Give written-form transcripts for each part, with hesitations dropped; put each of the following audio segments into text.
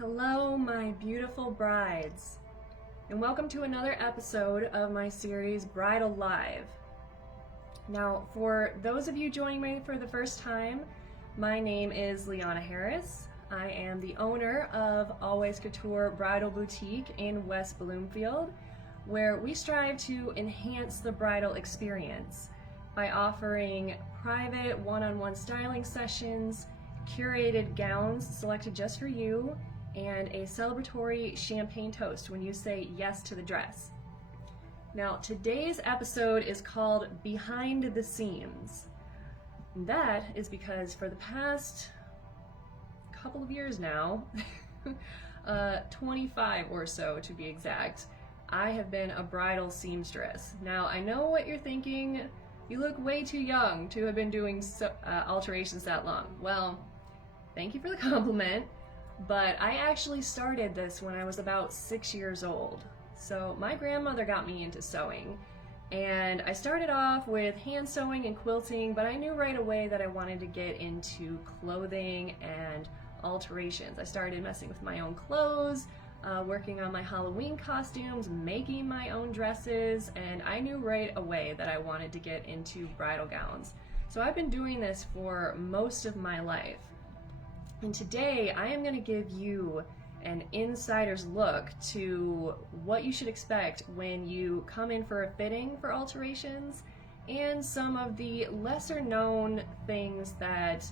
Hello, my beautiful brides, and welcome to another episode of my series Bridal Live. Now, for those of you joining me for the first time, my name is Lyanna Harris. I am the owner of Always Couture Bridal Boutique in West Bloomfield, where we strive to enhance the bridal experience by offering private one-on-one styling sessions, curated gowns selected just for you, and a celebratory champagne toast when you say yes to the dress. Now, today's episode is called Behind the Seams. And that is because for the past couple of years now, 25 or so to be exact, I have been a bridal seamstress. Now, I know what you're thinking. You look way too young to have been doing alterations that long. Well, thank you for the compliment, but I actually started this when I was about 6 years old. So my grandmother got me into sewing, and I started off with hand sewing and quilting, but I knew right away that I wanted to get into clothing and alterations. I started messing with my own clothes, working on my Halloween costumes, making my own dresses, and I knew right away that I wanted to get into bridal gowns. So I've been doing this for most of my life. And today I am going to give you an insider's look to what you should expect when you come in for a fitting for alterations, and some of the lesser known things that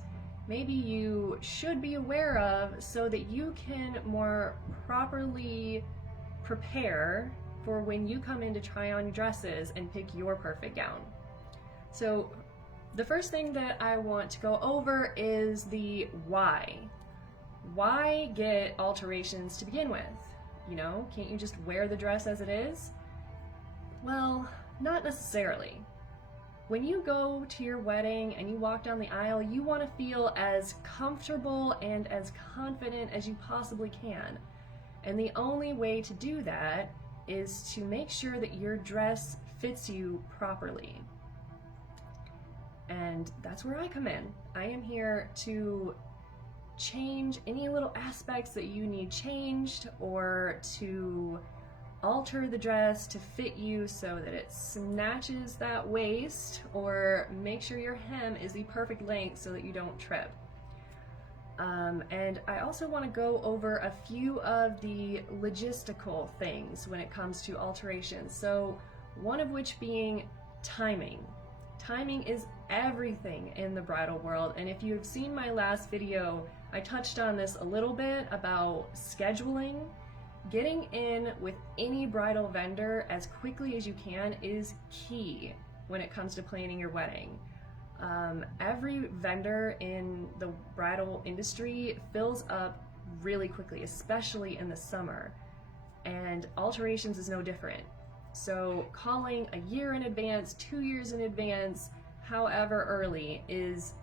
maybe you should be aware of so that you can more properly prepare for when you come in to try on your dresses and pick your perfect gown. So the first thing that I want to go over is the why. Why get alterations to begin with? You know, can't you just wear the dress as it is? Well, not necessarily. When you go to your wedding and you walk down the aisle, you want to feel as comfortable and as confident as you possibly can. And the only way to do that is to make sure that your dress fits you properly. And that's where I come in. I am here to change any little aspects that you need changed, or to alter the dress to fit you so that it snatches that waist, or make sure your hem is the perfect length so that you don't trip. And I also want to go over a few of the logistical things when it comes to alterations. So one of which being timing. Timing is everything in the bridal world, and if you've seen my last video, I touched on this a little bit about scheduling. Getting in with any bridal vendor as quickly as you can is key when it comes to planning your wedding. Every vendor in the bridal industry fills up really quickly, especially in the summer, and alterations is no different. So calling a year in advance, 2 years in advance, however early is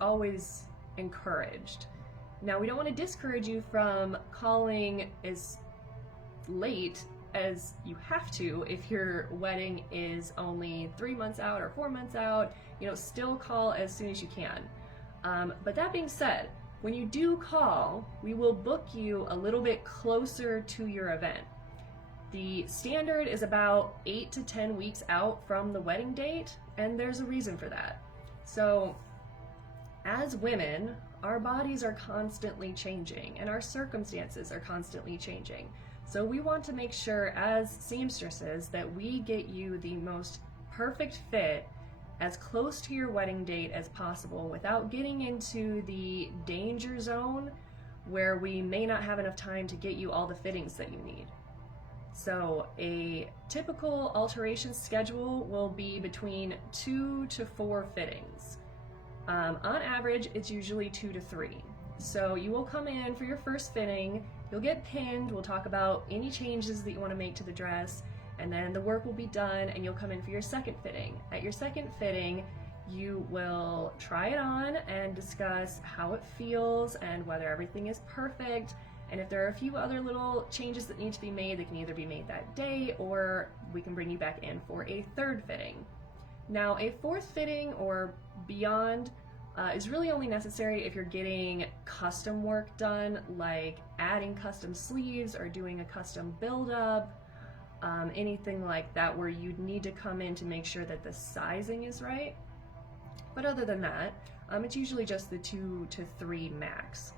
always encouraged. Now, we don't want to discourage you from calling as late as you have to if your wedding is only 3 months out or 4 months out. You know, still call as soon as you can. But that being said, when you do call, we will book you a little bit closer to your event. The standard is about 8 to 10 weeks out from the wedding date, and there's a reason for that. So, as women, our bodies are constantly changing, and our circumstances are constantly changing. So we want to make sure as seamstresses that we get you the most perfect fit as close to your wedding date as possible without getting into the danger zone where we may not have enough time to get you all the fittings that you need. So a typical alteration schedule will be between 2 to 4 fittings. On average, it's usually 2 to 3. So you will come in for your first fitting, you'll get pinned, we'll talk about any changes that you want to make to the dress, and then the work will be done and you'll come in for your second fitting. At your second fitting, you will try it on and discuss how it feels and whether everything is perfect. And if there are a few other little changes that need to be made, they can either be made that day or we can bring you back in for a third fitting. Now, a fourth fitting or beyond is really only necessary if you're getting custom work done, like adding custom sleeves or doing a custom build-up, anything like that where you'd need to come in to make sure that the sizing is right. But other than that, it's usually just the 2 to 3 max.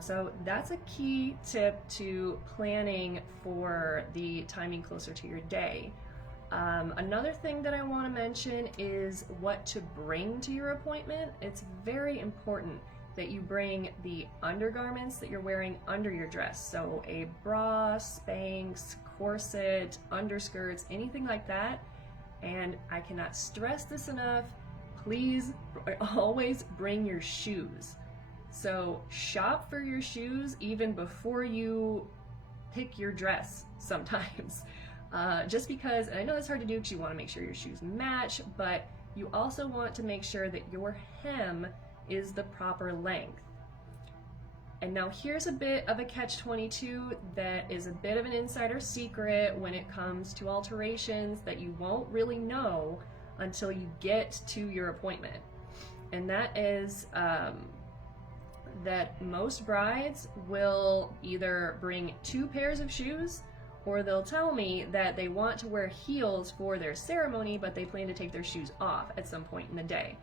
So that's a key tip to planning for the timing closer to your day. Another thing that I want to mention is what to bring to your appointment. It's very important that you bring the undergarments that you're wearing under your dress. So a bra, Spanx, corset, underskirts, anything like that. And I cannot stress this enough, please always bring your shoes. So shop for your shoes even before you pick your dress sometimes. Just because, and I know that's hard to do because you want to make sure your shoes match, but you also want to make sure that your hem is the proper length. And now here's a bit of a catch-22 that is a bit of an insider secret when it comes to alterations that you won't really know until you get to your appointment. And that is that most brides will either bring 2 pairs of shoes, or they'll tell me that they want to wear heels for their ceremony, but they plan to take their shoes off at some point in the day.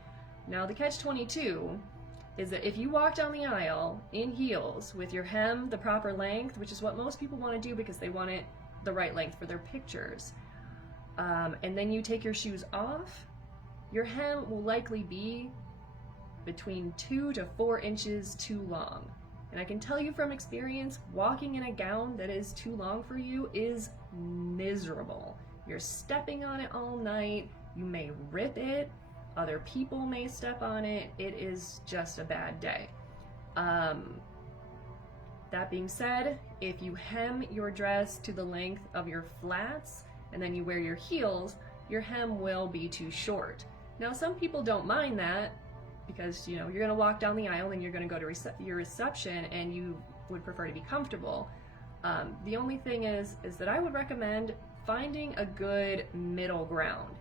Now the catch-22 is that if you walk down the aisle in heels with your hem the proper length, which is what most people want to do because they want it the right length for their pictures, and then you take your shoes off, your hem will likely be between 2 to 4 inches too long. And I can tell you from experience, walking in a gown that is too long for you is miserable. You're stepping on it all night, you may rip it, other people may step on it, it is just a bad day. That being said, if you hem your dress to the length of your flats and then you wear your heels, your hem will be too short. Now some people don't mind that, because you're going to walk down the aisle and you're going to go to your reception and you would prefer to be comfortable. The only thing is that I would recommend finding a good middle ground,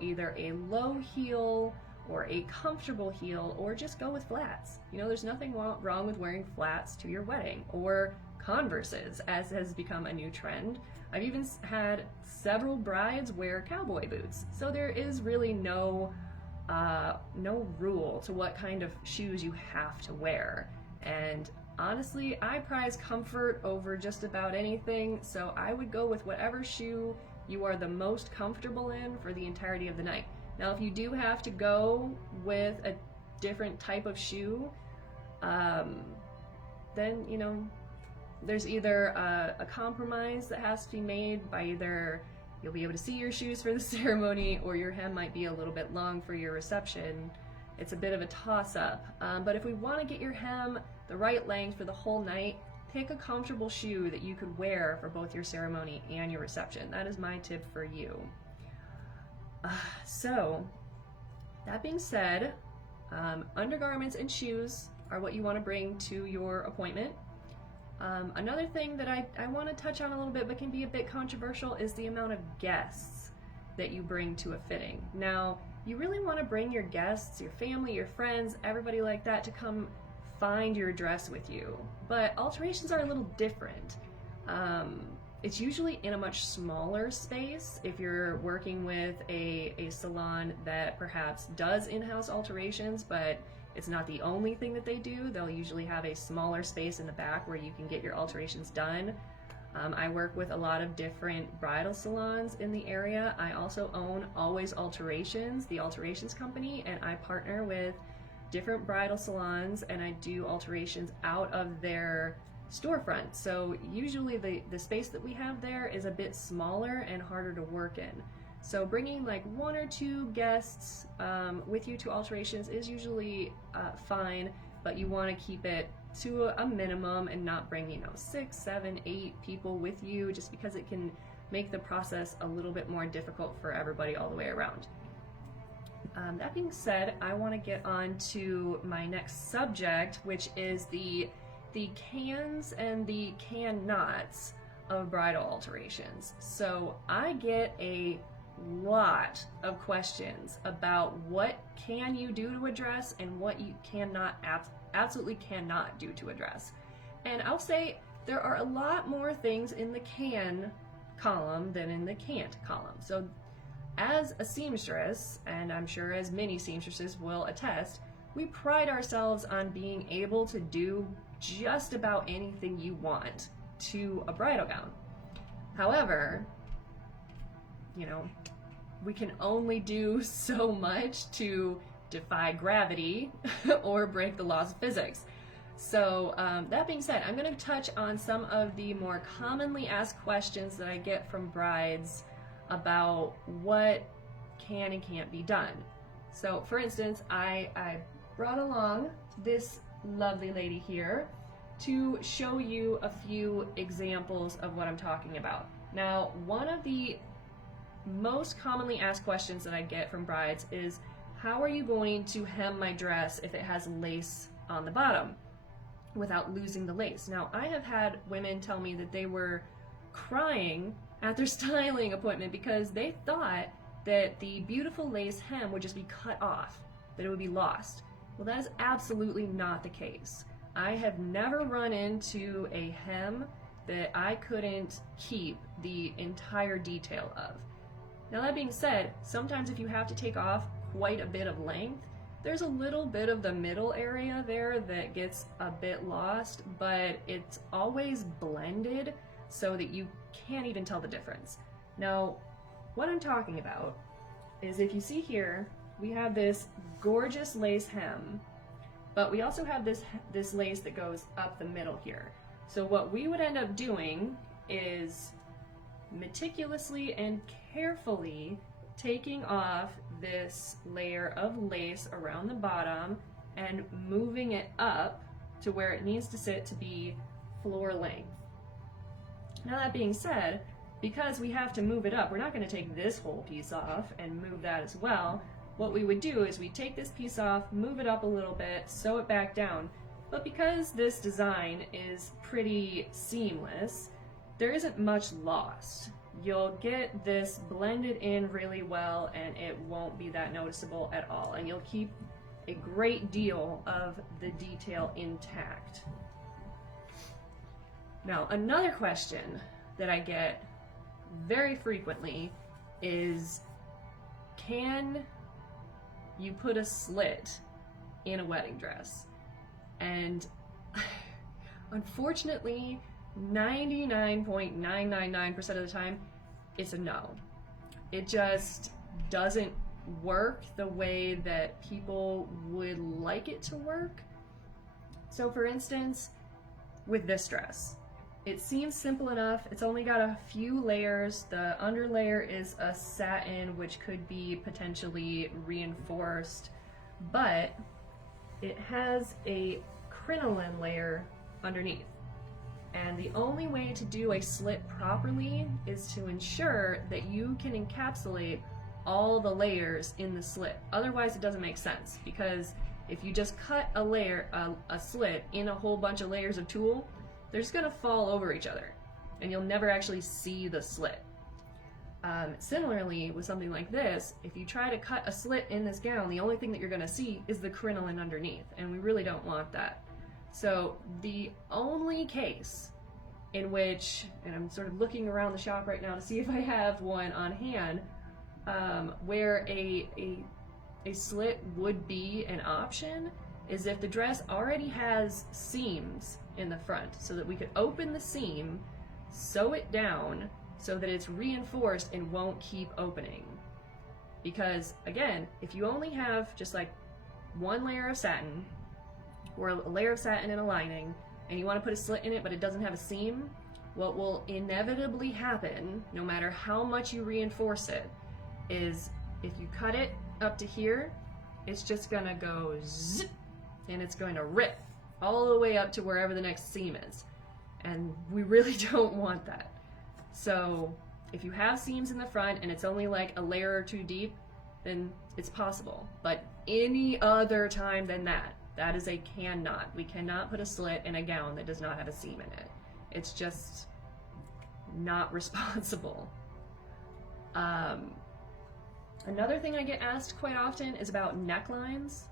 either a low heel or a comfortable heel, or just go with flats. There's nothing wrong with wearing flats to your wedding, or Converses, as has become a new trend. I've even had several brides wear cowboy boots. So there is really no rule to what kind of shoes you have to wear. And honestly, I prize comfort over just about anything, so I would go with whatever shoe you are the most comfortable in for the entirety of the night. Now, if you do have to go with a different type of shoe, then, there's either a compromise that has to be made by either you'll be able to see your shoes for the ceremony, or your hem might be a little bit long for your reception. It's a bit of a toss-up. But if we want to get your hem the right length for the whole night, pick a comfortable shoe that you could wear for both your ceremony and your reception. That is my tip for you. So, that being said, undergarments and shoes are what you want to bring to your appointment. Another thing that I want to touch on a little bit, but can be a bit controversial, is the amount of guests that you bring to a fitting. Now, you really want to bring your guests, your family, your friends, everybody like that to come find your dress with you. But alterations are a little different. It's usually in a much smaller space. If you're working with a salon that perhaps does in-house alterations, but it's not the only thing that they do, they'll usually have a smaller space in the back where you can get your alterations done. I work with a lot of different bridal salons in the area. I also own Always Alterations, the alterations company, and I partner with different bridal salons and I do alterations out of their storefront. So usually the space that we have there is a bit smaller and harder to work in. So bringing like 1 or 2 guests with you to alterations is usually fine, but you want to keep it to a minimum and not bring 6, 7, 8 people with you, just because it can make the process a little bit more difficult for everybody all the way around. That being said, I want to get on to my next subject, which is the cans and the can-nots of bridal alterations. So I get a lot of questions about what can you do to a dress and what you absolutely cannot do to a dress. And I'll say there are a lot more things in the can column than in the can't column. So as a seamstress, and I'm sure as many seamstresses will attest, we pride ourselves on being able to do just about anything you want to a bridal gown. However, you know, we can only do so much to defy gravity or break the laws of physics. So that being said, I'm going to touch on some of the more commonly asked questions that I get from brides about what can and can't be done. So for instance, I brought along this lovely lady here to show you a few examples of what I'm talking about. Now, one of the most commonly asked questions that I get from brides is, how are you going to hem my dress if it has lace on the bottom without losing the lace? Now, I have had women tell me that they were crying at their styling appointment because they thought that the beautiful lace hem would just be cut off, that it would be lost. Well, that is absolutely not the case. I have never run into a hem that I couldn't keep the entire detail of. Now, that being said, sometimes if you have to take off quite a bit of length, there's a little bit of the middle area there that gets a bit lost, but it's always blended so that you can't even tell the difference. Now, what I'm talking about is, if you see here, we have this gorgeous lace hem, but we also have this lace that goes up the middle here. So what we would end up doing is meticulously and carefully taking off this layer of lace around the bottom and moving it up to where it needs to sit to be floor length. Now, that being said, because we have to move it up, we're not going to take this whole piece off and move that as well. What we would do is we take this piece off, move it up a little bit, sew it back down. But because this design is pretty seamless, there isn't much lost. You'll get this blended in really well and it won't be that noticeable at all. And you'll keep a great deal of the detail intact. Now, another question that I get very frequently is, can you put a slit in a wedding dress? And unfortunately, 99.999% of the time, it's a no. It just doesn't work the way that people would like it to work. So for instance, with this dress, it seems simple enough. It's only got a few layers. The underlayer is a satin, which could be potentially reinforced, but it has a crinoline layer underneath. And the only way to do a slit properly is to ensure that you can encapsulate all the layers in the slit. Otherwise, it doesn't make sense, because if you just cut a slit in a whole bunch of layers of tulle, they're just gonna fall over each other and you'll never actually see the slit. Similarly, with something like this, if you try to cut a slit in this gown, the only thing that you're gonna see is the crinoline underneath, and we really don't want that. So the only case in which, and I'm sort of looking around the shop right now to see if I have one on hand, where a slit would be an option, is if the dress already has seams in the front, so that we could open the seam, sew it down so that it's reinforced and won't keep opening. Because again, if you only have just like one layer of satin, or a layer of satin and a lining, and you want to put a slit in it but it doesn't have a seam, what will inevitably happen, no matter how much you reinforce it, is if you cut it up to here, it's just gonna go zip, and it's going to rip all the way up to wherever the next seam is. And we really don't want that. So if you have seams in the front and it's only like a layer or two deep, then it's possible. But any other time than that, that is a cannot. We cannot put a slit in a gown that does not have a seam in it. It's just not responsible. Another thing I get asked quite often is about necklines.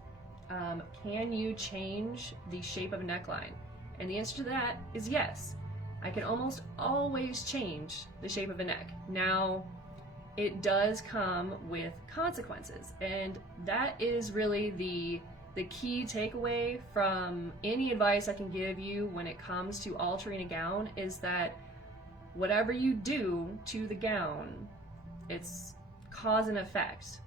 Can you change the shape of a neckline? And the answer to that is yes. I can almost always change the shape of a neck. Now, it does come with consequences, and that is really the key takeaway from any advice I can give you when it comes to altering a gown, is that whatever you do to the gown, it's cause and effect.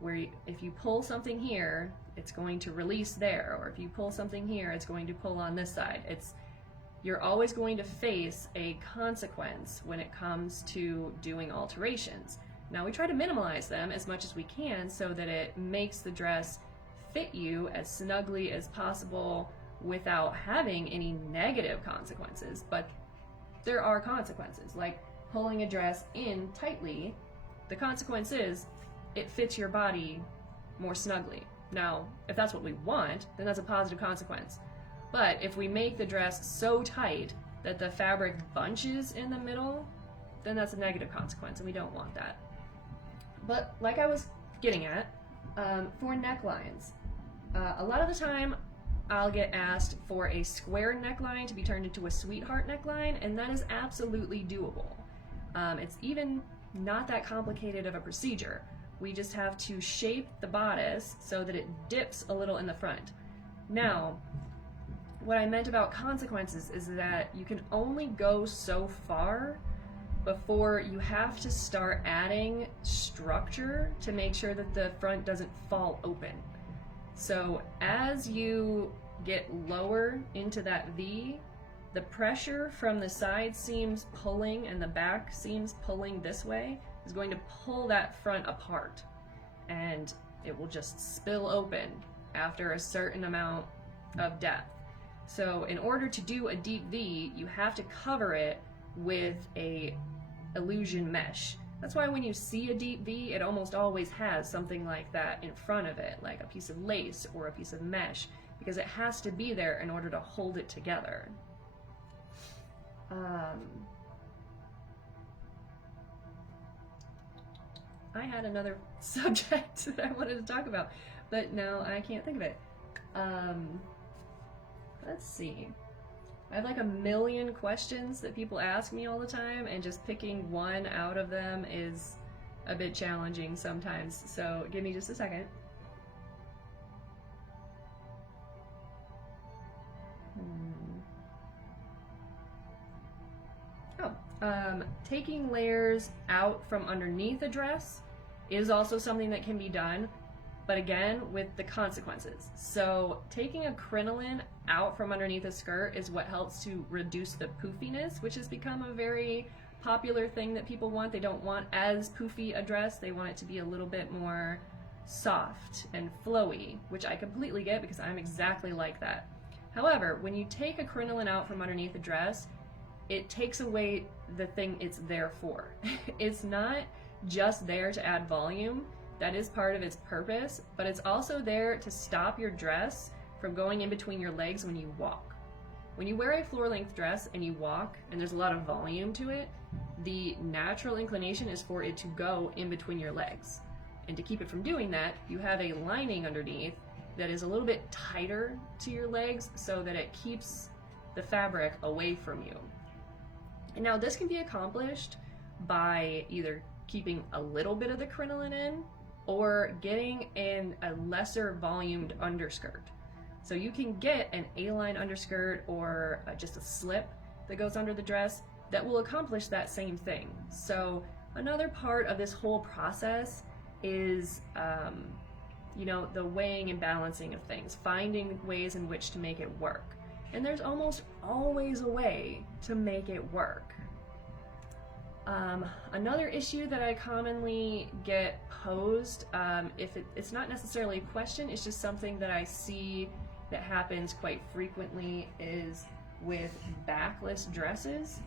Where if you pull something here, it's going to release there, or if you pull something here, it's going to pull on this side. You're always going to face a consequence when it comes to doing alterations. Now, we try to minimize them as much as we can so that it makes the dress fit you as snugly as possible without having any negative consequences, but there are consequences, like pulling a dress in tightly. The consequence is it fits your body more snugly. Now, if that's what we want, then that's a positive consequence. But if we make the dress so tight that the fabric bunches in the middle, then that's a negative consequence, and we don't want that. But like I was getting at, for necklines, a lot of the time I'll get asked for a square neckline to be turned into a sweetheart neckline, and that is absolutely doable. It's even not that complicated of a procedure. We just have to shape the bodice so that it dips a little in the front. Now, what I meant about consequences is that you can only go so far before you have to start adding structure to make sure that the front doesn't fall open. So as you get lower into that V, the pressure from the side seams pulling and the back seams pulling this way is going to pull that front apart, and it will just spill open after a certain amount of depth. So in order to do a deep V, you have to cover it with a illusion mesh. That's why when you see a deep V, it almost always has something like that in front of it, like a piece of lace or a piece of mesh, because it has to be there in order to hold it together. I had another subject that I wanted to talk about, but now I can't think of it. Let's see. I have like a million questions that people ask me all the time, and just picking one out of them is a bit challenging sometimes. So give me just a second. Taking layers out from underneath a dress is also something that can be done, but again, with the consequences. So taking a crinoline out from underneath a skirt is what helps to reduce the poofiness, which has become a very popular thing that people want. They don't want as poofy a dress. They want it to be a little bit more soft and flowy, which I completely get because I'm exactly like that. However, when you take a crinoline out from underneath a dress, it takes away the thing it's there for. It's not just there to add volume. That is part of its purpose, but it's also there to stop your dress from going in between your legs when you walk. When you wear a floor-length dress and you walk, and there's a lot of volume to it, the natural inclination is for it to go in between your legs. And to keep it from doing that, you have a lining underneath that is a little bit tighter to your legs so that it keeps the fabric away from you. And now this can be accomplished by either keeping a little bit of the crinoline in or getting in a lesser volumed underskirt. So you can get an A-line underskirt or just a slip that goes under the dress that will accomplish that same thing. So another part of this whole process is the weighing and balancing of things, finding ways in which to make it work. And there's almost always a way to make it work. Another issue that I commonly get posed, it's not necessarily a question, it's just something that I see that happens quite frequently, is with backless dresses.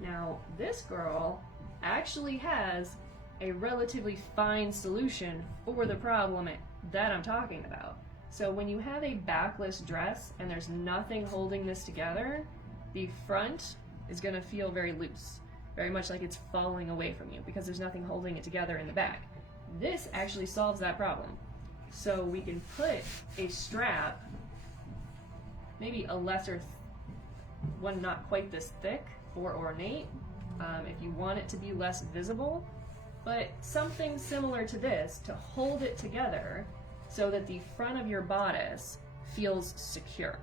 Now, this girl actually has a relatively fine solution for the problem that I'm talking about. So when you have a backless dress and there's nothing holding this together, the front is going to feel very loose. very much like it's falling away from you because there's nothing holding it together in the back. This actually solves that problem. So we can put a strap, maybe a lesser one, not quite this thick or ornate, if you want it to be less visible, but something similar to this to hold it together so that the front of your bodice feels secure.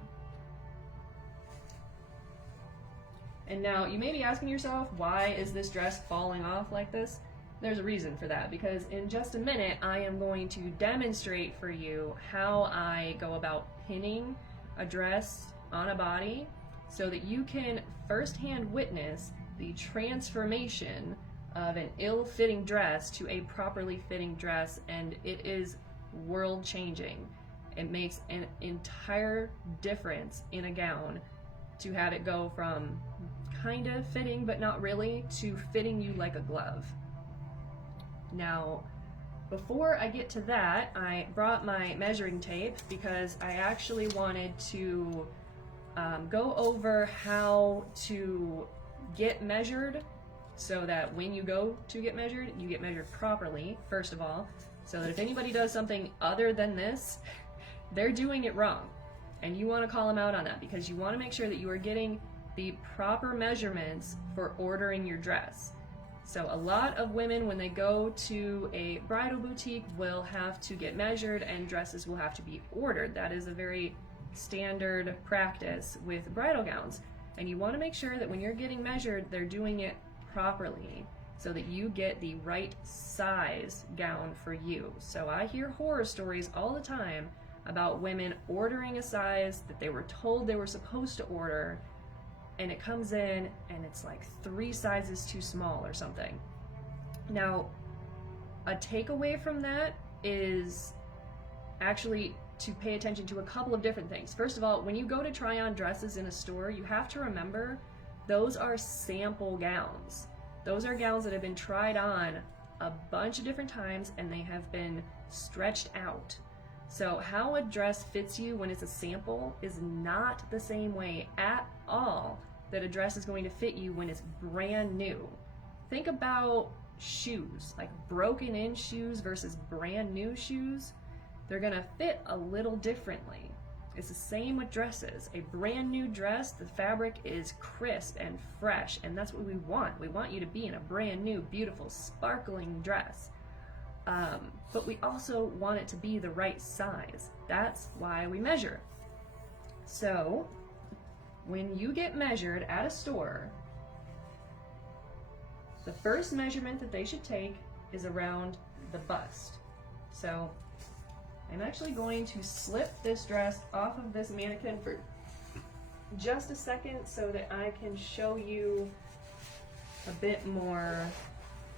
And now you may be asking yourself, why is this dress falling off like this? There's a reason for that, because in just a minute I am going to demonstrate for you how I go about pinning a dress on a body so that you can firsthand witness the transformation of an ill-fitting dress to a properly fitting dress, and it is world-changing. It makes an entire difference in a gown to have it go from kind of fitting but not really to fitting you like a glove. Now, before I get to that, I brought my measuring tape because I actually wanted to go over how to get measured so that when you go to get measured, you get measured properly, first of all, so that if anybody does something other than this, they're doing it wrong. And you want to call them out on that because you want to make sure that you are getting the proper measurements for ordering your dress. So a lot of women, when they go to a bridal boutique, will have to get measured and dresses will have to be ordered. That is a very standard practice with bridal gowns. And you want to make sure that when you're getting measured, they're doing it properly so that you get the right size gown for you. So I hear horror stories all the time about women ordering a size that they were told they were supposed to order, and it comes in and it's like 3 sizes too small or something. Now, a takeaway from that is actually to pay attention to a couple of different things. First of all, when you go to try on dresses in a store, you have to remember those are sample gowns. Those are gowns that have been tried on a bunch of different times and they have been stretched out. So how a dress fits you when it's a sample is not the same way at all that a dress is going to fit you when it's brand new. Think about shoes, like broken in shoes versus brand new shoes. They're gonna fit a little differently. It's the same with dresses. A brand new dress, the fabric is crisp and fresh, and that's what we want. We want you to be in a brand new, beautiful, sparkling dress. But we also want it to be the right size. That's why we measure. So, when you get measured at a store, the first measurement that they should take is around the bust. So, I'm actually going to slip this dress off of this mannequin for just a second so that I can show you a bit more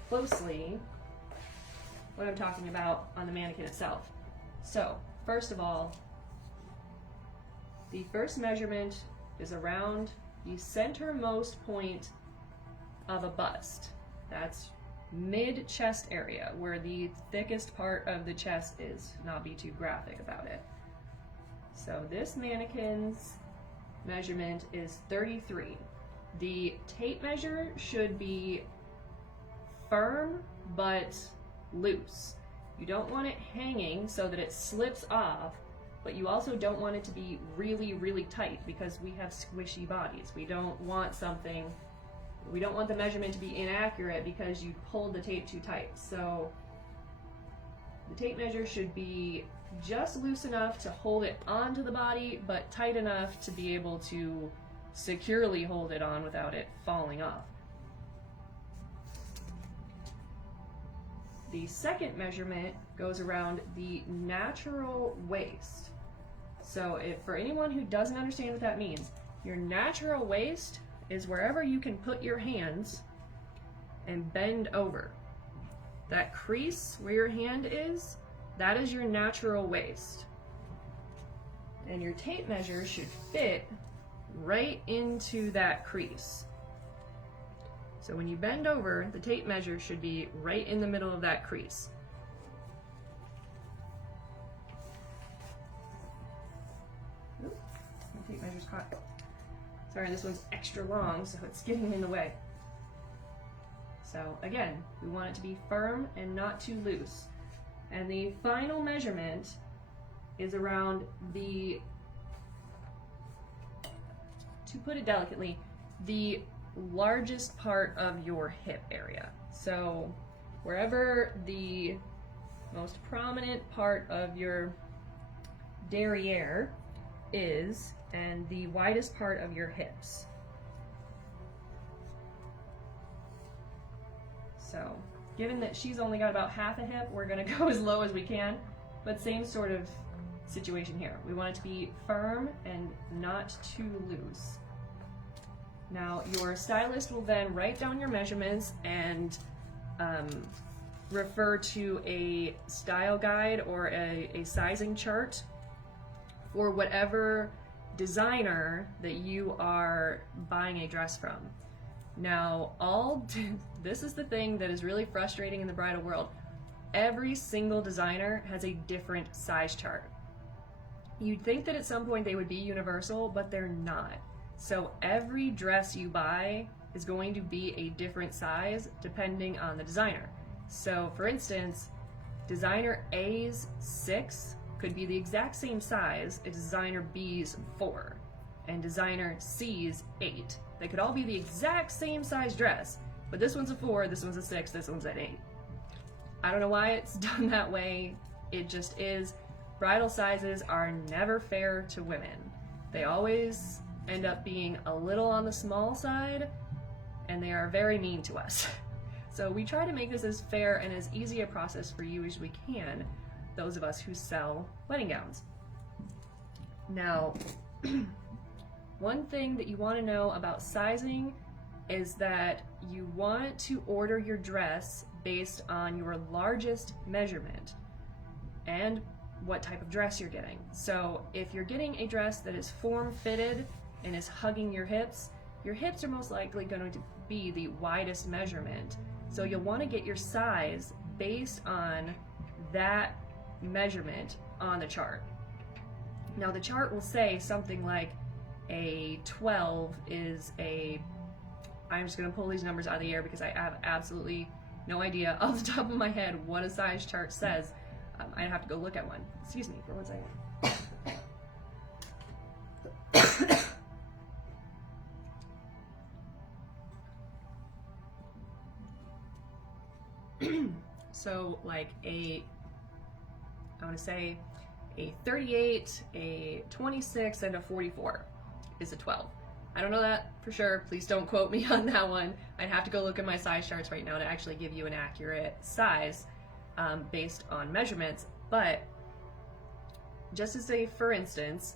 closely what I'm talking about on the mannequin itself. So, first of all, the first measurement is around the centermost point of a bust. That's mid-chest area, where the thickest part of the chest is. Not be too graphic about it. So this mannequin's measurement is 33. The tape measure should be firm but loose. You don't want it hanging so that it slips off, but you also don't want it to be really, really tight because we have squishy bodies. We don't want the measurement to be inaccurate because you pulled the tape too tight. So the tape measure should be just loose enough to hold it onto the body, but tight enough to be able to securely hold it on without it falling off. The second measurement goes around the natural waist. So for anyone who doesn't understand what that means, your natural waist is wherever you can put your hands and bend over. That crease where your hand is, that is your natural waist. And your tape measure should fit right into that crease. So when you bend over, the tape measure should be right in the middle of that crease. Oop, my tape measure's caught. Sorry, this one's extra long, so it's getting in the way. So again, we want it to be firm and not too loose. And the final measurement is around the, to put it delicately, the largest part of your hip area. So wherever the most prominent part of your derriere is, and the widest part of your hips. So given that she's only got about half a hip, we're going to go as low as we can, but same sort of situation here. We want it to be firm and not too loose. Now your stylist will then write down your measurements and refer to a style guide or a sizing chart for whatever designer that you are buying a dress from. Now, this is the thing that is really frustrating in the bridal world. Every single designer has a different size chart. You'd think that at some point they would be universal, but they're not. So every dress you buy is going to be a different size depending on the designer. So for instance, designer A's 6 could be the exact same size as designer B's 4 and designer C's 8. They could all be the exact same size dress, but this one's a 4, this one's a 6, this one's an 8. I don't know why it's done that way. It just is. Bridal sizes are never fair to women. They always end up being a little on the small side, and they are very mean to us. So we try to make this as fair and as easy a process for you as we can, those of us who sell wedding gowns. Now, one thing that you want to know about sizing is that you want to order your dress based on your largest measurement and what type of dress you're getting. So if you're getting a dress that is form-fitted and is hugging your hips are most likely going to be the widest measurement. So you'll want to get your size based on that measurement on the chart. Now the chart will say something like a 12 is a, I'm just going to pull these numbers out of the air because I have absolutely no idea off the top of my head what a size chart says. I'd have to go look at one. Excuse me for 1 second. So like I want to say a 38, a 26, and a 44 is a 12. I don't know that for sure. Please don't quote me on that one. I'd have to go look at my size charts right now to actually give you an accurate size based on measurements. But just as a for instance,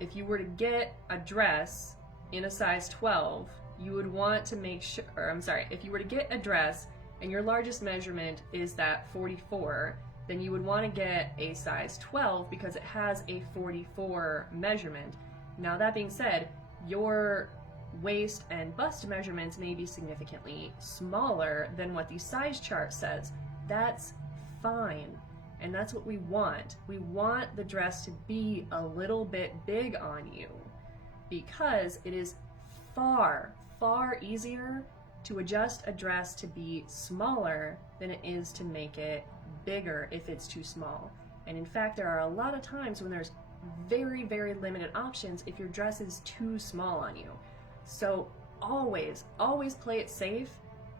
if you were to get a dress in a size 12, you would want to make sure, or I'm sorry, if you were to get a dress and your largest measurement is that 44, then you would want to get a size 12 because it has a 44 measurement. Now that being said, your waist and bust measurements may be significantly smaller than what the size chart says. That's fine, and that's what we want. We want the dress to be a little bit big on you because it is far, far easier to adjust a dress to be smaller than it is to make it bigger if it's too small. And in fact, there are a lot of times when there's very, very limited options if your dress is too small on you. So always, always play it safe.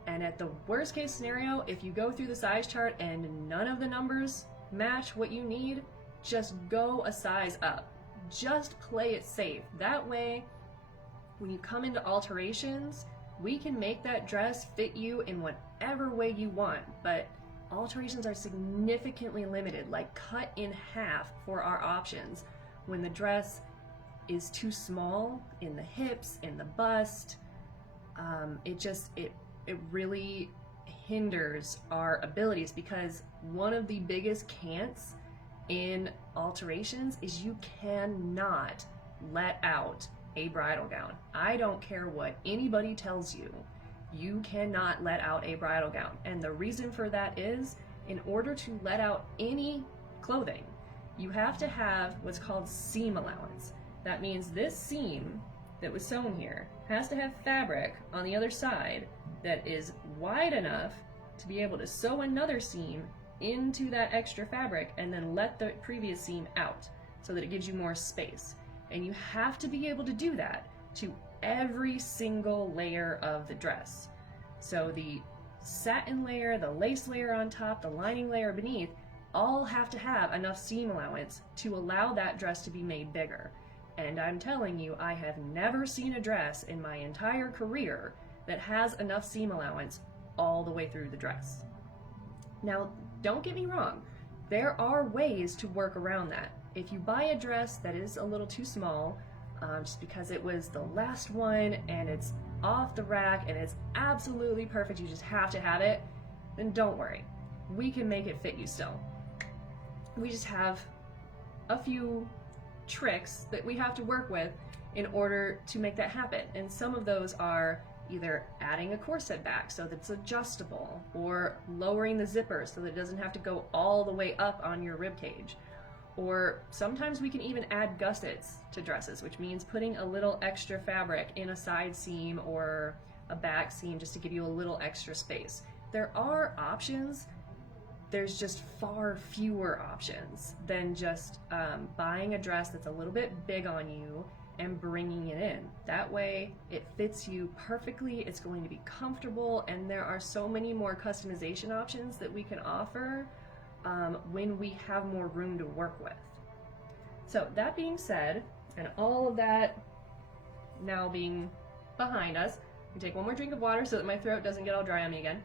And at the worst case scenario, if you go through the size chart and none of the numbers match what you need, just go a size up. Just play it safe. That way, when you come into alterations, we can make that dress fit you in whatever way you want. But alterations are significantly limited, like cut in half for our options when the dress is too small in the hips, in the bust. It really hinders our abilities, because one of the biggest can'ts in alterations is you cannot let out a bridal gown. I don't care what anybody tells you. You cannot let out a bridal gown. And the reason for that is, in order to let out any clothing, you have to have what's called seam allowance. That means this seam that was sewn here has to have fabric on the other side that is wide enough to be able to sew another seam into that extra fabric and then let the previous seam out so that it gives you more space. And you have to be able to do that to every single layer of the dress. So the satin layer, the lace layer on top, the lining layer beneath, all have to have enough seam allowance to allow that dress to be made bigger. And I'm telling you, I have never seen a dress in my entire career that has enough seam allowance all the way through the dress. Now, don't get me wrong, there are ways to work around that. If you buy a dress that is a little too small, just because it was the last one and it's off the rack and it's absolutely perfect, you just have to have it, then don't worry. We can make it fit you still. We just have a few tricks that we have to work with in order to make that happen. And some of those are either adding a corset back so that it's adjustable, or lowering the zipper so that it doesn't have to go all the way up on your rib cage. Or sometimes we can even add gussets to dresses, which means putting a little extra fabric in a side seam or a back seam just to give you a little extra space. There are options. There's just far fewer options than just buying a dress that's a little bit big on you and bringing it in. That way it fits you perfectly, it's going to be comfortable, and there are so many more customization options that we can offer when we have more room to work with. So that being said, and all of that now being behind us, we take one more drink of water so that my throat doesn't get all dry on me again.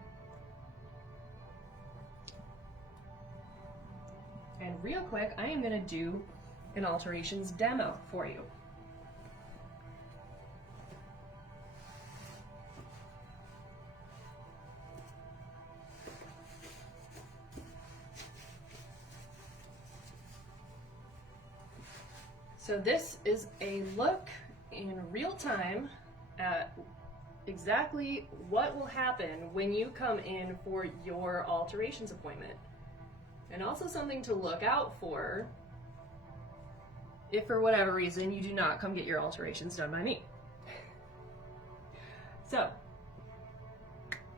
And real quick, I am going to do an alterations demo for you. So this is a look in real time at exactly what will happen when you come in for your alterations appointment. And also something to look out for if for whatever reason you do not come get your alterations done by me. So,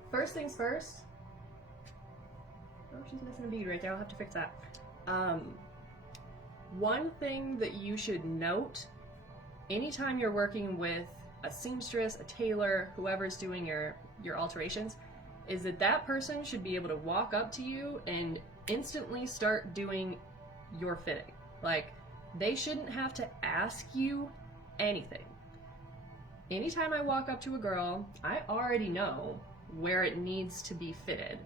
first things first. Oh, she's missing a bead right there. I'll have to fix that. One thing that you should note anytime you're working with a seamstress, a tailor, whoever's doing your alterations, is that that person should be able to walk up to you and instantly start doing your fitting. Like, they shouldn't have to ask you anything. Anytime I walk up to a girl, I already know where it needs to be fitted.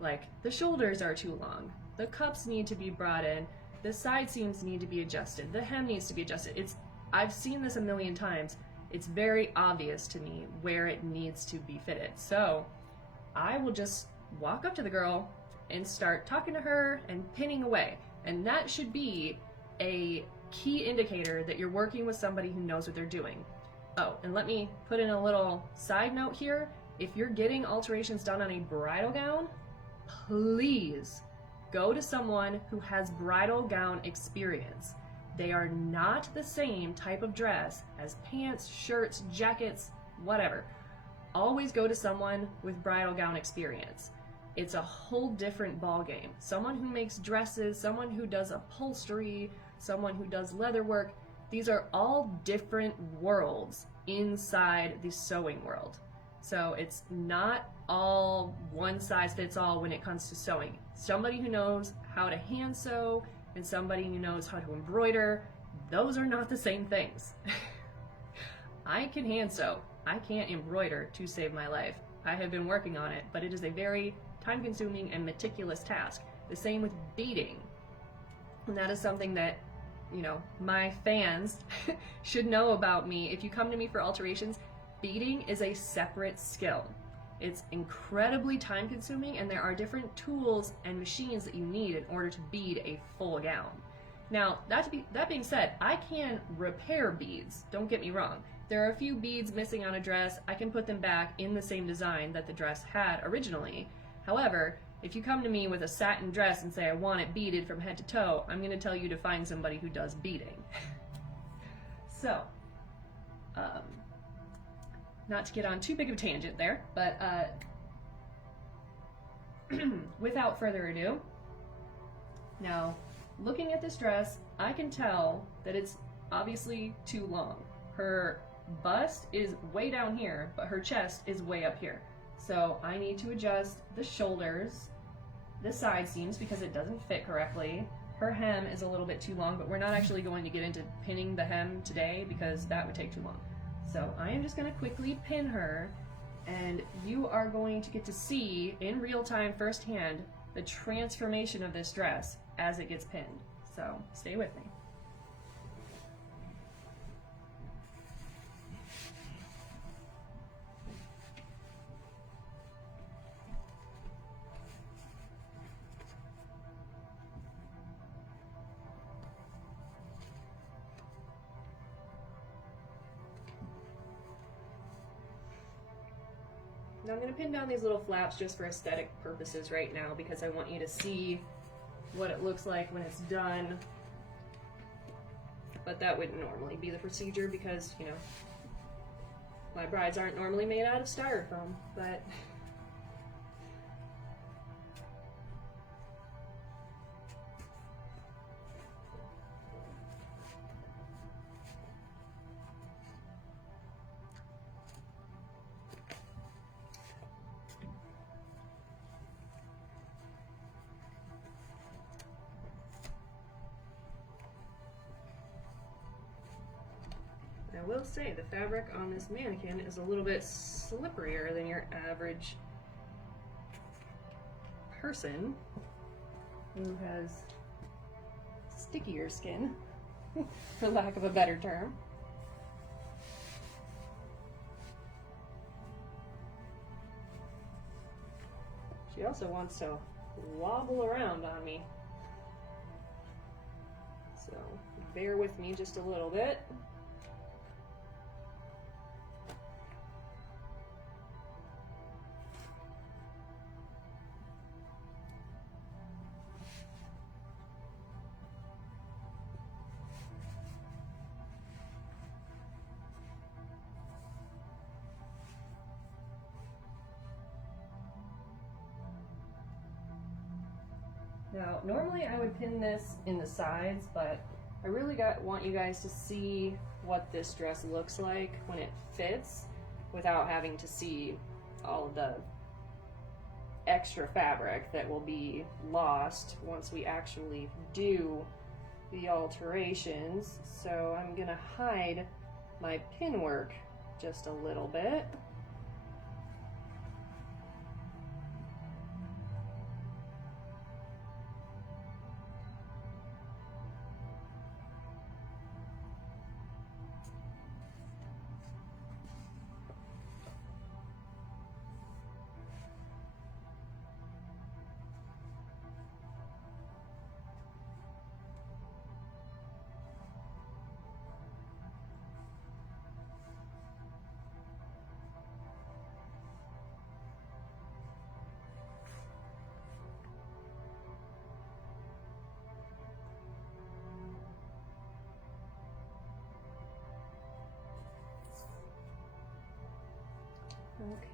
Like, the shoulders are too long, the cups need to be brought in, the side seams need to be adjusted, the hem needs to be adjusted. I've seen this a million times. It's very obvious to me where it needs to be fitted. So I will just walk up to the girl and start talking to her and pinning away. And that should be a key indicator that you're working with somebody who knows what they're doing. Oh, and let me put in a little side note here. If you're getting alterations done on a bridal gown, please go to someone who has bridal gown experience. They are not the same type of dress as pants, shirts, jackets, whatever. Always go to someone with bridal gown experience. It's a whole different ballgame. Someone who makes dresses, someone who does upholstery, someone who does leather work. These are all different worlds inside the sewing world. So it's not all one size fits all when it comes to sewing. Somebody who knows how to hand sew and somebody who knows how to embroider, those are not the same things. I can hand sew. I can't embroider to save my life. I have been working on it, but it is a very time-consuming and meticulous task. The same with beading. And that is something that, you know, my fans should know about me. If you come to me for alterations, beading is a separate skill. It's incredibly time-consuming, and there are different tools and machines that you need in order to bead a full gown. Now, that being said, I can repair beads, don't get me wrong. There are a few beads missing on a dress. I can put them back in the same design that the dress had originally. However, if you come to me with a satin dress and say I want it beaded from head to toe, I'm going to tell you to find somebody who does beading. So, not to get on too big of a tangent there, but without further ado, now looking at this dress, I can tell that it's obviously too long. Her bust is way down here, but her chest is way up here. So I need to adjust the shoulders, the side seams, because it doesn't fit correctly. Her hem is a little bit too long, but we're not actually going to get into pinning the hem today because that would take too long. So I am just going to quickly pin her, and you are going to get to see in real time firsthand the transformation of this dress as it gets pinned. So stay with me. Now I'm going to pin down these little flaps just for aesthetic purposes right now because I want you to see what it looks like when it's done. But that wouldn't normally be the procedure because, you know, my brides aren't normally made out of styrofoam, but I will say the fabric on this mannequin is a little bit slipperier than your average person who has stickier skin, for lack of a better term. She also wants to wobble around on me, so bear with me just a little bit. Now, normally I would pin this in the sides, but I really want you guys to see what this dress looks like when it fits without having to see all of the extra fabric that will be lost once we actually do the alterations. So I'm gonna hide my pin work just a little bit.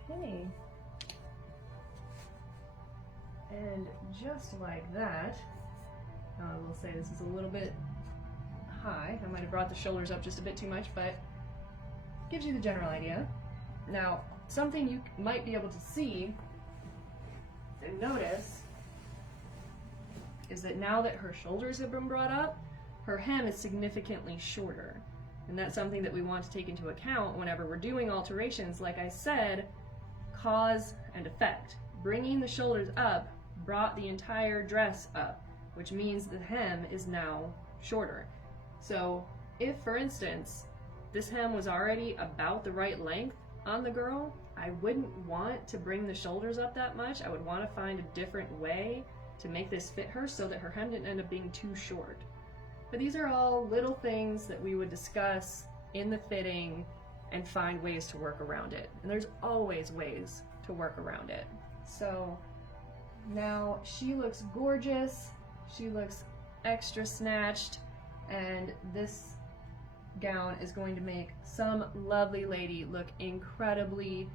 Okay, and just like that, I will say this is a little bit high. I might have brought the shoulders up just a bit too much, but gives you the general idea. Now, something you might be able to see and notice is that now that her shoulders have been brought up, her hem is significantly shorter. And that's something that we want to take into account whenever we're doing alterations. Like I said, cause and effect. Bringing the shoulders up brought the entire dress up, which means the hem is now shorter. So if, for instance, this hem was already about the right length on the girl, I wouldn't want to bring the shoulders up that much. I would want to find a different way to make this fit her so that her hem didn't end up being too short. But these are all little things that we would discuss in the fitting and find ways to work around it. And there's always ways to work around it. So now she looks gorgeous. She looks extra snatched. And this gown is going to make some lovely lady look incredibly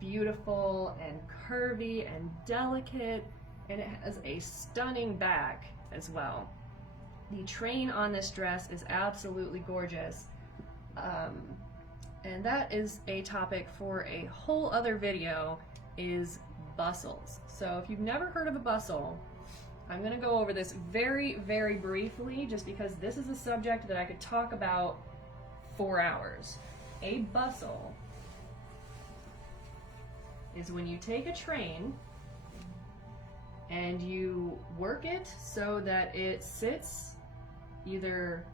beautiful and curvy and delicate, and it has a stunning back as well. The train on this dress is absolutely gorgeous, and that is a topic for a whole other video, is bustles. So if you've never heard of a bustle, I'm going to go over this very, very briefly, just because this is a subject that I could talk about for hours. A bustle is when you take a train and you work it so that it sits either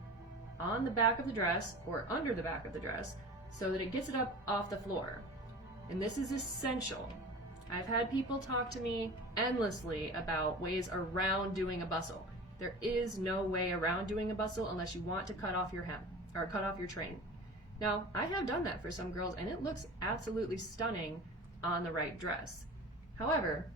on the back of the dress or under the back of the dress so that it gets it up off the floor. And this is essential. I've had people talk to me endlessly about ways around doing a bustle. There is no way around doing a bustle unless you want to cut off your hem or cut off your train. Now, I have done that for some girls and it looks absolutely stunning on the right dress. However,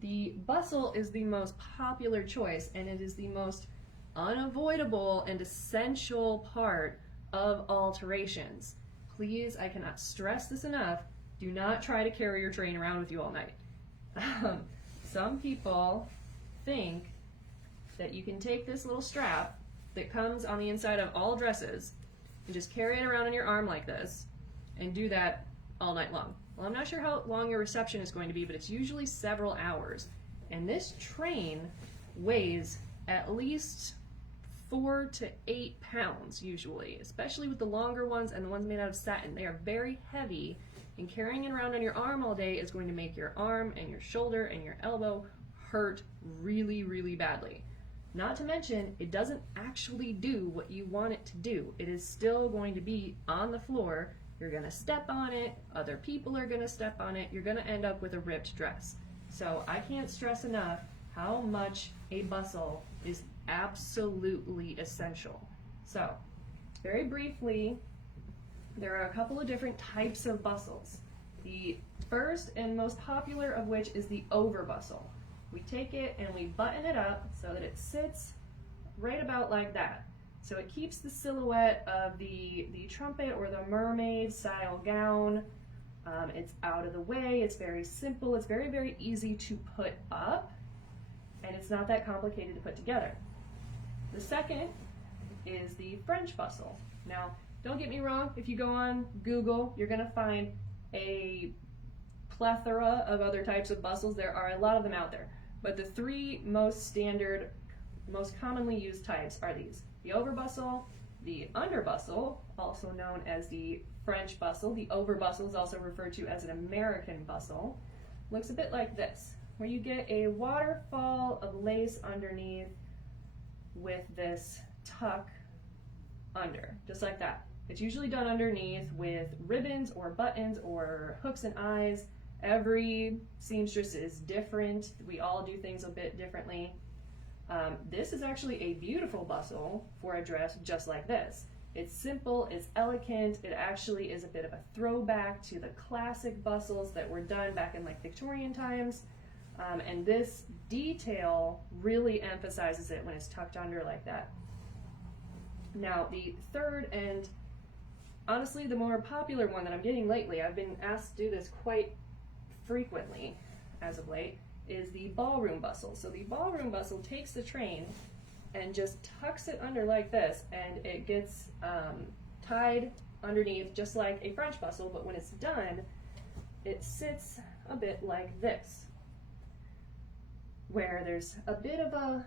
the bustle is the most popular choice, and it is the most unavoidable and essential part of alterations. Please, I cannot stress this enough, do not try to carry your train around with you all night. Some people think that you can take this little strap that comes on the inside of all dresses and just carry it around on your arm like this and do that all night long. Well, I'm not sure how long your reception is going to be, but it's usually several hours. And this train weighs at least 4 to 8 pounds usually, especially with the longer ones and the ones made out of satin. They are very heavy, and carrying it around on your arm all day is going to make your arm and your shoulder and your elbow hurt really, really badly. Not to mention, it doesn't actually do what you want it to do. It is still going to be on the floor. You're going to step on it, other people are going to step on it, you're going to end up with a ripped dress. So I can't stress enough how much a bustle is absolutely essential. So, very briefly, there are a couple of different types of bustles. The first and most popular of which is the over bustle. We take it and we button it up so that it sits right about like that. So it keeps the silhouette of the trumpet or the mermaid style gown. It's out of the way, it's very simple, it's very, very easy to put up, and it's not that complicated to put together. The second is the French bustle. Now, don't get me wrong, if you go on Google, you're going to find a plethora of other types of bustles. There are a lot of them out there. But the three most standard, most commonly used types are these: the over bustle, the under bustle, also known as the French bustle. The over bustle is also referred to as an American bustle. Looks a bit like this, where you get a waterfall of lace underneath with this tuck under, just like that. It's usually done underneath with ribbons or buttons or hooks and eyes. Every seamstress is different. We all do things a bit differently. This is actually a beautiful bustle for a dress just like this. It's simple, it's elegant, it actually is a bit of a throwback to the classic bustles that were done back in like Victorian times. And this detail really emphasizes it when it's tucked under like that. Now, the third and honestly the more popular one that I'm getting lately, I've been asked to do this quite frequently as of late, is the ballroom bustle. So the ballroom bustle takes the train and just tucks it under like this, and it gets tied underneath just like a French bustle, but when it's done, it sits a bit like this, where there's a bit of a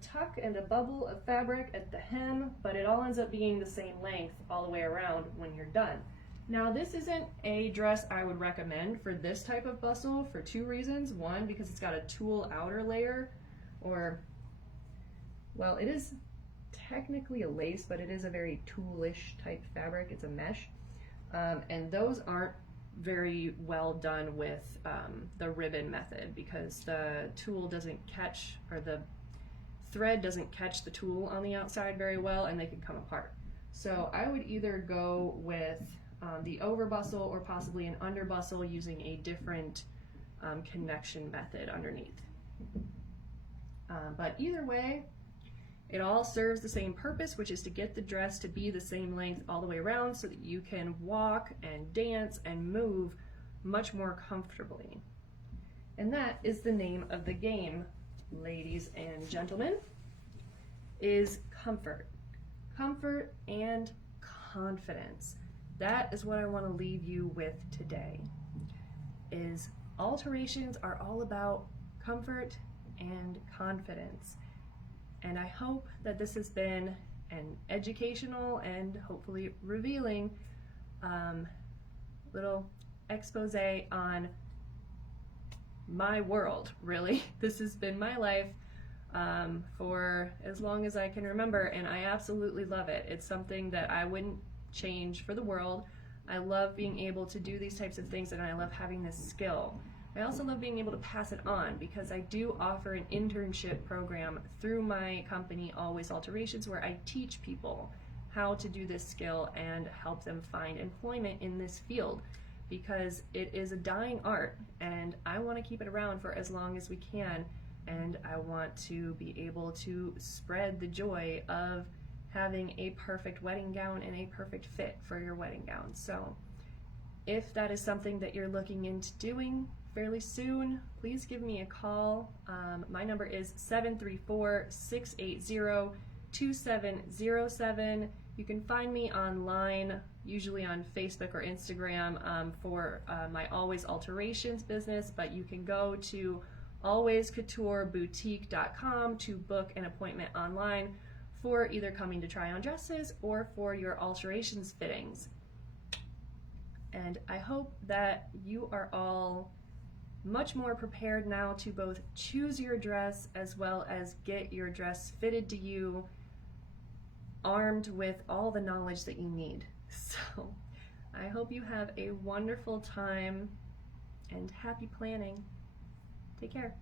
tuck and a bubble of fabric at the hem, but it all ends up being the same length all the way around when you're done. Now, this isn't a dress I would recommend for this type of bustle for two reasons. One, because it's got a tulle outer layer, or, well, it is technically a lace, but it is a very tulle-ish type fabric. It's a mesh, and those aren't very well done with the ribbon method, because the tulle doesn't catch, or the thread doesn't catch the tulle on the outside very well, and they can come apart. So I would either go with the over bustle or possibly an under bustle using a different connection method underneath. But either way, It all serves the same purpose, which is to get the dress to be the same length all the way around so that you can walk and dance and move much more comfortably. And that is the name of the game, ladies and gentlemen, is comfort. Comfort and confidence. That is what I want to leave you with today, is alterations are all about comfort and confidence. And I hope that this has been an educational and hopefully revealing little expose on my world, really. This has been my life for as long as I can remember, and I absolutely love it. It's something that I wouldn't change for the world. I love being able to do these types of things, and I love having this skill. I also love being able to pass it on because I do offer an internship program through my company, Always Alterations, where I teach people how to do this skill and help them find employment in this field, because it is a dying art and I want to keep it around for as long as we can, and I want to be able to spread the joy of having a perfect wedding gown and a perfect fit for your wedding gown. So if that is something that you're looking into doing fairly soon, please give me a call. My number is 734-680-2707. You can find me online, usually on Facebook or Instagram, for my Always Alterations business, but you can go to alwayscoutureboutique.com to book an appointment online for either coming to try on dresses or for your alterations fittings. And I hope that you are all much more prepared now to both choose your dress as well as get your dress fitted to you, armed with all the knowledge that you need. So I hope you have a wonderful time and happy planning. Take care.